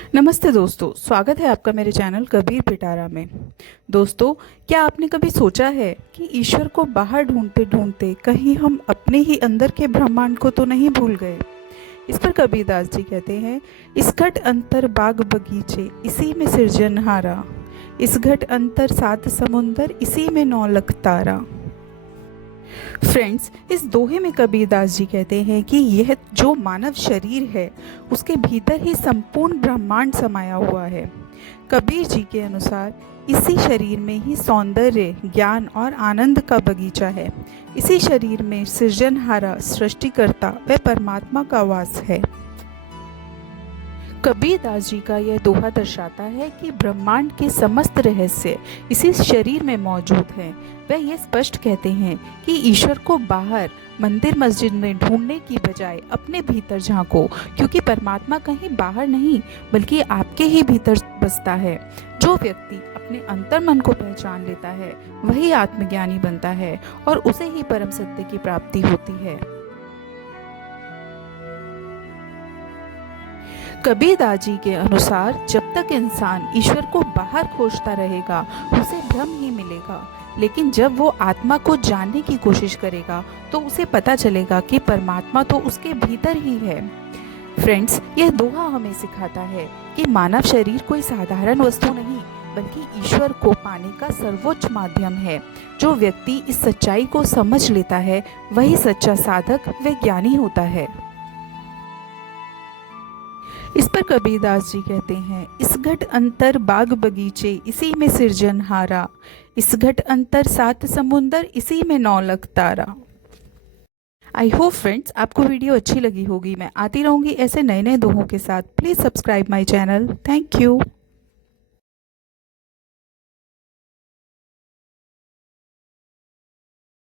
नमस्ते दोस्तों, स्वागत है आपका मेरे चैनल कबीर पिटारा में। दोस्तों, क्या आपने कभी सोचा है कि ईश्वर को बाहर ढूंढते ढूंढते कहीं हम अपने ही अंदर के ब्रह्मांड को तो नहीं भूल गए। इस पर कबीरदास जी कहते हैं, इस घट अंतर बाग बगीचे इसी में सृजनहारा, इस घट अंतर सात समुंदर इसी में 9 लाख तारा। फ्रेंड्स, इस दोहे में कबीरदास जी कहते हैं कि यह जो मानव शरीर है उसके भीतर ही संपूर्ण ब्रह्मांड समाया हुआ है। कबीर जी के अनुसार इसी शरीर में ही सौंदर्य, ज्ञान और आनंद का बगीचा है। इसी शरीर में सृजनहारा, सृष्टिकर्ता व परमात्मा का वास है। कबीरदास जी का यह दोहा दर्शाता है कि ब्रह्मांड के समस्त रहस्य इसी शरीर में मौजूद हैं। वह ये स्पष्ट कहते हैं कि ईश्वर को बाहर मंदिर मस्जिद में ढूंढने की बजाय अपने भीतर झांको, क्योंकि परमात्मा कहीं बाहर नहीं बल्कि आपके ही भीतर बसता है। जो व्यक्ति अपने अंतर मन को पहचान लेता है वही आत्मज्ञानी बनता है और उसे ही परम सत्य की प्राप्ति होती है। कबीरदास जी के अनुसार जब तक इंसान ईश्वर को बाहर खोजता रहेगा उसे भ्रम ही मिलेगा, लेकिन जब वो आत्मा को जानने की कोशिश करेगा तो उसे पता चलेगा कि परमात्मा तो उसके भीतर ही है। फ्रेंड्स, यह दोहा हमें सिखाता है कि मानव शरीर कोई साधारण वस्तु नहीं बल्कि ईश्वर को पाने का सर्वोच्च माध्यम है। जो व्यक्ति इस सच्चाई को समझ लेता है वही सच्चा साधक व ज्ञानी होता है। इस पर कबीरदास जी कहते हैं, इस घट अंतर बाग बगीचे इसी में सृजनहारा, इस घट अंतर सात समुंदर इसी में 9 लाख तारा। आई होप फ्रेंड्स आपको वीडियो अच्छी लगी होगी। मैं आती रहूँगी ऐसे नए नए दोहों के साथ। Please subscribe my channel. Thank you.